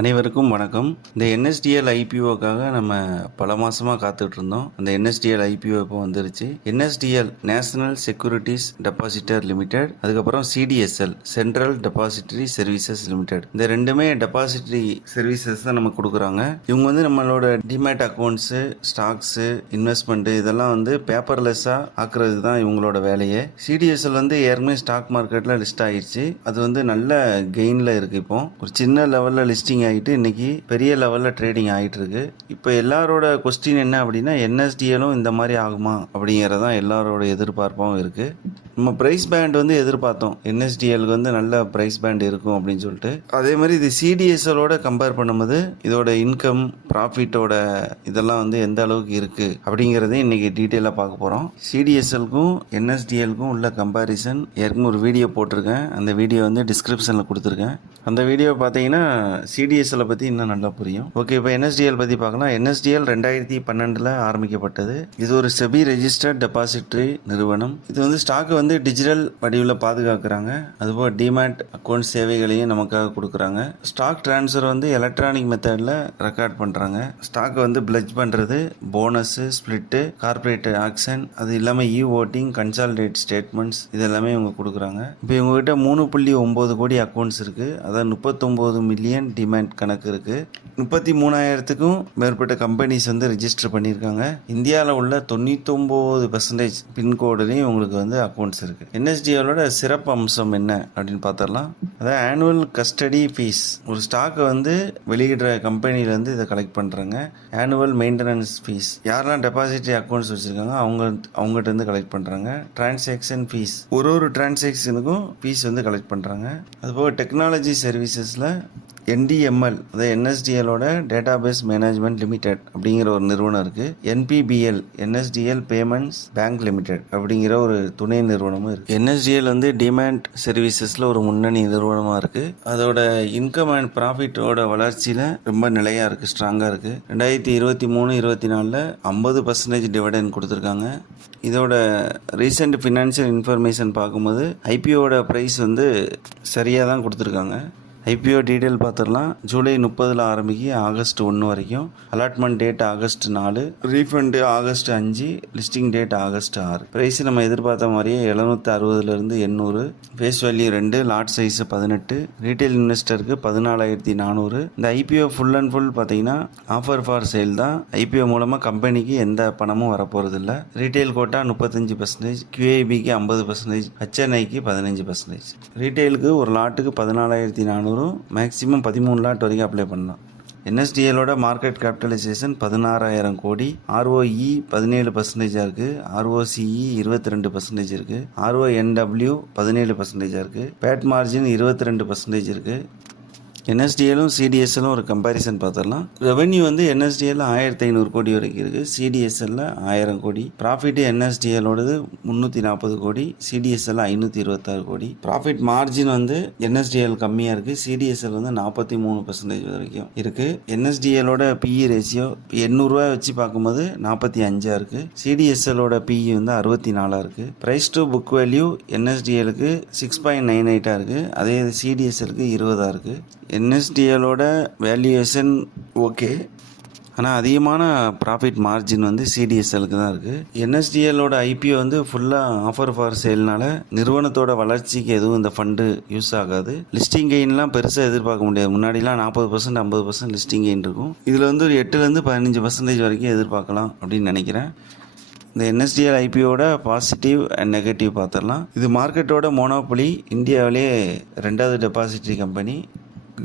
அனைவருக்கும் வணக்கம். இந்த என்எஸ்டிஎல் ஐபிஓக்காக நம்ம பல மாசமாக காத்துட்டு இருந்தோம் அந்த என்எஸ்டிஎல் ஐபிஓ இப்போ வந்துருச்சு. NSDL national securities depositor limited அதுக்கப்புறம் CDSL central depository services limited இந்த ரெண்டுமே டெபாசிட்டரி சர்வீசஸ் தான் நமக்கு கொடுக்குறாங்க. இவங்க வந்து நம்மளோட டிமேட் அக்கௌண்ட்ஸு ஸ்டாக்ஸு இன்வெஸ்ட்மெண்ட் இதெல்லாம் வந்து பேப்பர்லெஸ்ஸாக ஆக்குறது தான் இவங்களோட வேலையே. சிடிஎஸ்எல் வந்து ஏற்கனவே ஸ்டாக் மார்க்கெட்டில் லிஸ்ட் ஆயிடுச்சு அது வந்து நல்ல கெயினில் இருக்குது இப்போ. ஒரு சின்ன லெவலில் லிஸ்டிங் ஆகிட்டு இன்னைக்கு பெரிய லெவலில் ட்ரேடிங் ஆகிட்டு இருக்கு இப்போ எல்லாரோட கொஸ்டின் என்ன அப்படின்னா என்எஸ்டிஎலும் இந்த மாதிரி ஆகுமா அப்படிங்கிறதான் எல்லாரோட எதிர்பார்ப்பும் இருக்குது நம்ம ப்ரைஸ் பேண்ட் வந்து எதிர்பார்த்தோம். என்எஸ்டிஎலுக்கு வந்து நல்ல ப்ரைஸ் பேண்ட் இருக்கும் அப்படின்னு சொல்லிட்டு. அதே மாதிரி இது சிடிஎஸ்எலோட கம்பேர் பண்ணும்போது இதோட இன்கம் ப்ராஃபிட்டோட இதெல்லாம் வந்து எந்த அளவுக்கு இருக்குது அப்படிங்கிறதையும் இன்னைக்கு டீட்டெயிலாக பார்க்க போகிறோம் சிடிஎஸ்எலுக்கும் என்எஸ்டிஎலுக்கும் உள்ள கம்பேரிசன் ஏற்கனவே ஒரு வீடியோ போட்டிருக்கேன். அந்த வீடியோ வந்து டிஸ்கிரிப்ஷனில் கொடுத்துருக்கேன். அந்த வீடியோ பார்த்தீங்கன்னா சிடிஎஸ்எல் பற்றி இன்னும் நல்லா புரியும். ஓகே இப்போ என்எஸ்டிஎல் பற்றி பார்க்கலாம். என்எஸ்டிஎல் ரெண்டாயிரத்தி பன்னெண்டில் ஆரம்பிக்கப்பட்டது. இது ஒரு செபி ரெஜிஸ்டர்ட் டெபாசிட்ரி நிறுவனம். இது வந்து ஸ்டாக் வந்து வந்து டிஜிட்டல் வடிவில் பாதுகாக்கிறாங்க. அதுபோல் டிமேட் அக்கௌண்ட் சேவைகளையும் நமக்காக கொடுக்குறாங்க. ஸ்டாக் ட்ரான்ஸ்ஃபர் வந்து எலக்ட்ரானிக் மெத்தடில் ரெக்கார்ட் பண்ணுறாங்க ஸ்டாக் வந்து பிளட்ஜ் பண்ணுறது போனஸு ஸ்பிளிட்டு கார்பரேட் ஆக்ஷன் அது இல்லாமல் இ ஓட்டிங் கன்சால்டேட் ஸ்டேட்மெண்ட்ஸ் இது எல்லாமே இவங்க கொடுக்குறாங்க. இப்போ இவங்ககிட்ட மூணு புள்ளி ஒம்பது கோடி அக்கௌண்ட்ஸ் இருக்குது அதான் முப்பத்தொம்போது மில்லியன் டிமேட் கணக்கு இருக்குது முப்பத்தி மூணாயிரத்துக்கும் மேற்பட்ட கம்பெனிஸ் வந்து ரிஜிஸ்டர் பண்ணியிருக்காங்க இந்தியாவில் உள்ள தொண்ணூத்தொம்பது பர்சன்டேஜ் பின்கோடுலேயும் உங்களுக்கு வந்து அக்கௌண்ட்ஸ் இருக்குது என்எஸ்டிஎலோட சிறப்பு அம்சம் என்ன அப்படின்னு பார்த்துடலாம். அதான் ஆனுவல் கஸ்டடி ஃபீஸ் ஒரு ஸ்டாக்கை வந்து வெளியிடுற கம்பெனிலேருந்து இதை கலெக்ட் பண்ணுறாங்க ஆனுவல் மெயின்டெனன்ஸ் ஃபீஸ் யாரெல்லாம் டெபாசிட்டரி அக்கௌண்ட்ஸ் வச்சுருக்காங்க அவங்க அவங்ககிட்ட இருந்து கலெக்ட் பண்ணுறாங்க டிரான்சாக்ஷன் ஃபீஸ் ஒரு ஒரு டிரான்சாக்ஷனுக்கும் ஃபீஸ் வந்து கலெக்ட் பண்ணுறாங்க அதுபோக டெக்னாலஜி சர்வீசஸில் என்டிஎம்எல் அது என்எஸ்டிஎலோட டேட்டாபேஸ் மேனேஜ்மெண்ட் லிமிடெட் அப்படிங்கிற ஒரு நிறுவனம் இருக்குது NBPL NSDL payments bank limited அப்படிங்கிற ஒரு துணை நிறுவனமும் இருக்குது என்எஸ்டிஎல் வந்து டிமேண்ட் சர்வீசஸில் ஒரு முன்னணி நிறுவனமாக இருக்குது அதோட இன்கம் அண்ட் ப்ராஃபிட்டோட வளர்ச்சியில் ரொம்ப நிலையாக இருக்குது ஸ்ட்ராங்காக இருக்குது ரெண்டாயிரத்தி இருபத்தி மூணு இருபத்தி நாலில் ஐம்பது பர்சன்டேஜ் டிவிடன் கொடுத்துருக்காங்க. இதோட ரீசெண்ட் ஃபினான்ஷியல் இன்ஃபர்மேஷன் பார்க்கும்போது ஐபிஓட ப்ரைஸ் வந்து சரியாக தான் கொடுத்துருக்காங்க. ஐபிஓ டீட்டெயில் பார்த்துடலாம். ஜூலை முப்பதில் ஆரம்பிக்கி ஆகஸ்ட் ஒன்று வரைக்கும். அலாட்மெண்ட் டேட் ஆகஸ்ட் நாலு ரீஃபண்டு ஆகஸ்ட் அஞ்சு லிஸ்டிங் டேட் ஆகஸ்ட் ஆறு. ப்ரைஸ் நம்ம எதிர்பார்த்த மாதிரியே எழுநூற்றி அறுபதுலேருந்து எண்ணூறு ஃபேஸ் வேல்யூ ரெண்டு லாட் சைஸ் பதினெட்டு ரீட்டைல் இன்வெஸ்டருக்கு பதினாலாயிரத்தி நானூறு. இந்த ஐபிஓ ஃபுல் அண்ட் ஃபுல் பார்த்தீங்கன்னா ஆஃபர் ஃபார் சேல் தான். ஐபிஓ மூலமாக கம்பெனிக்கு எந்த பணமும் வரப்போகிறதில்ல ரீட்டைல் கோட்டா முப்பத்தஞ்சு பர்சன்டேஜ் கியூஐபிக்கு ஐம்பது பர்சன்டேஜ் ஹெச்என்ஐக்கு பதினஞ்சு பர்சன்டேஜ் ரீட்டைலுக்கு ஒரு லாட்டுக்கு பதினாலாயிரத்தி நானூறு மேக்ஸிமம் பதிமூணு லாட் வரைக்கும் அப்ளை பண்ணலாம். என்எஸ்டிஎலோட மார்க்கெட் கேபிட்டலைசேஷன் பதினாறாயிரம் கோடி. ஆர்ஓஇ பதினேழு பர்சன்டேஜாக இருக்குது ஆர்ஓசிஇ இருபத்தி ரெண்டு பர்சன்டேஜ் இருக்குது ஆர்ஓஎன்டபிள்யூ பதினேழு பர்சன்டேஜாக இருக்குது பேட் மார்ஜின் இருபத்தி ரெண்டு பர்சன்டேஜ் இருக்குது என்எஸ்டிஎலும் சிடிஎஸ்எலும் ஒரு கம்பேரிசன் பார்த்துடலாம். ரெவன்யூ வந்து என்எஸ்டிஎல் ஆயிரத்தி ஐநூறு கோடி வரைக்கும் இருக்குது சிடிஎஸ்எல்ல ஆயிரம் கோடி. ப்ராஃபிட் என்எஸ்டிஎலோடது முந்நூற்றி நாற்பது கோடி. சிடிஎஸ்எல் ஐநூற்றி இருபத்தாறு கோடி. ப்ராஃபிட் மார்ஜின் வந்து என்எஸ்டிஎல் கம்மியாக இருக்குது சிடிஎஸ்எல் வந்து நாற்பத்தி மூணு பர்சன்டேஜ் வரைக்கும் இருக்குது என்எஸ்டிஎலோட பிஇ ரேஷியோ எண்ணூறுரூவா வச்சு பார்க்கும்போது நாற்பத்தி அஞ்சாக இருக்குது சிடிஎஸ்எலோட பிஇ வந்து அறுபத்தி நாலாக இருக்குது ப்ரைஸ் டு புக் வேல்யூ என்எஸ்டிஎலுக்கு சிக்ஸ் பாயிண்ட் நைன் எயிட்டாக இருக்குது அதே சிடிஎஸ்எலுக்கு இருபதாக இருக்குது என்எஸ்டிஎலோட வேல்யூவேஷன் ஓகே ஆனால் அதிகமான ப்ராஃபிட் மார்ஜின் வந்து சிடிஎஸ்எலுக்கு தான் இருக்குது என்எஸ்டிஎலோட ஐபிஓ வந்து ஃபுல்லாக ஆஃபர் ஃபார் சேல்னால நிறுவனத்தோட வளர்ச்சிக்கு எதுவும் இந்த ஃபண்டு யூஸ் ஆகாது. லிஸ்டிங் கெயின்லாம் பெருசாக எதிர்பார்க்க முடியாது. முன்னாடிலாம் நாற்பது பர்சன்ட் ஐம்பது பர்சன்ட் லிஸ்டிங் கெயின் இருக்கும். இதில் வந்து ஒரு எட்டுலேருந்து பதினஞ்சு பர்சன்டேஜ் வரைக்கும் எதிர்பார்க்கலாம் அப்படின்னு நினைக்கிறேன். இந்த என்எஸ்டிஎல் ஐபிஓட பாசிட்டிவ் அண்ட் நெகட்டிவ் பார்த்துடலாம். இது மார்க்கெட்டோட மோனோபொலி இந்தியாவிலே ரெண்டாவது டெபாசிட்டரி கம்பெனி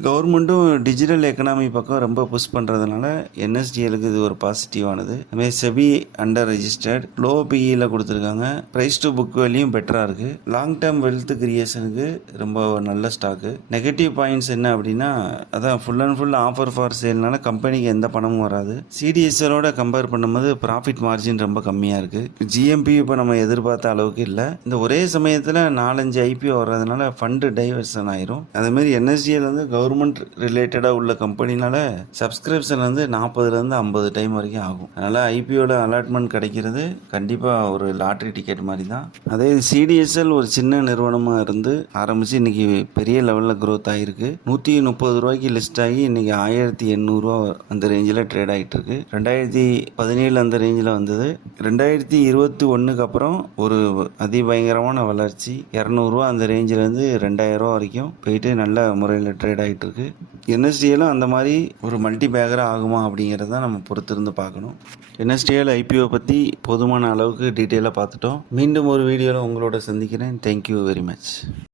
கவர்மெண்ட்டும் டிஜிட்டல் எக்கனாமி பக்கம் ரொம்ப புஷ் பண்ணுறதுனால என்எஸ்டிஎலுக்கு இது ஒரு பாசிட்டிவானது அதுமாதிரி செபி அண்டர் ரெஜிஸ்டர்ட் லோ பிஇயில் கொடுத்துருக்காங்க ப்ரைஸ் டு புக் வேல்யூம் பெட்டராக இருக்குது லாங் டேர்ம் வெல்த் கிரியேஷனுக்கு ரொம்ப நல்ல ஸ்டாக்கு நெகட்டிவ் பாயிண்ட்ஸ் என்ன அப்படின்னா அதான் full and full offer for சேல்னால கம்பெனிக்கு எந்த பணமும் வராது. சிடிஎஸ்எலோட கம்பேர் பண்ணும்போது ப்ராஃபிட் மார்ஜின் ரொம்ப கம்மியாக இருக்குது ஜிஎம்பி இப்போ நம்ம எதிர்பார்த்த அளவுக்கு இல்லை. இந்த ஒரே சமயத்தில் நாலஞ்சு ஐபிஓ வர்றதுனால ஃபண்டு டைவர்ஷன் ஆயிரும். அதேமாதிரி என்எஸ்டிஎல் வந்து கவர்மெண்ட் ரிலேட்டடாக உள்ள கம்பெனினால சப்ஸ்கிரிப்ஷன் வந்து நாற்பதுலேருந்து ஐம்பது டைம் வரைக்கும் ஆகும். அதனால் ஐபிஓவில் அலாட்மெண்ட் கிடைக்கிறது கண்டிப்பாக ஒரு லாட்ரி டிக்கெட் மாதிரி தான் அதே சிடிஎஸ்எல் ஒரு சின்ன நிறுவனமாக இருந்து ஆரம்பித்து இன்றைக்கி பெரிய லெவலில் க்ரோத் ஆகிருக்கு நூற்றி முப்பது ரூபாய்க்கு லிஸ்ட் ஆகி இன்றைக்கி ஆயிரத்தி எண்ணூறுரூவா அந்த ரேஞ்சில் ட்ரேட் ஆகிட்டு இருக்கு. ரெண்டாயிரத்தி பதினேழு அந்த ரேஞ்சில் வந்தது. ரெண்டாயிரத்தி இருபத்தி ஒன்றுக்கு அப்புறம் ஒரு அதிபயங்கரமான வளர்ச்சி. இரநூறுவா அந்த ரேஞ்சிலேருந்து ரெண்டாயிரரூவா வரைக்கும் போயிட்டு நல்ல முறையில் ட்ரேட் ஆகிட்டு இருக்கு என்எஸ்டிஎலும் அந்த மாதிரி ஒரு மல்டி பேக்கராக ஆகுமா அப்படிங்கிறத நம்ம பொறுத்திருந்து பார்க்கணும். என்எஸ்டிஎல் ஐபிஓ பற்றி போதுமான அளவுக்கு டீட்டெயிலாக பார்த்துட்டோம். மீண்டும் ஒரு வீடியோவில் உங்களோட சந்திக்கிறேன். Thank you very much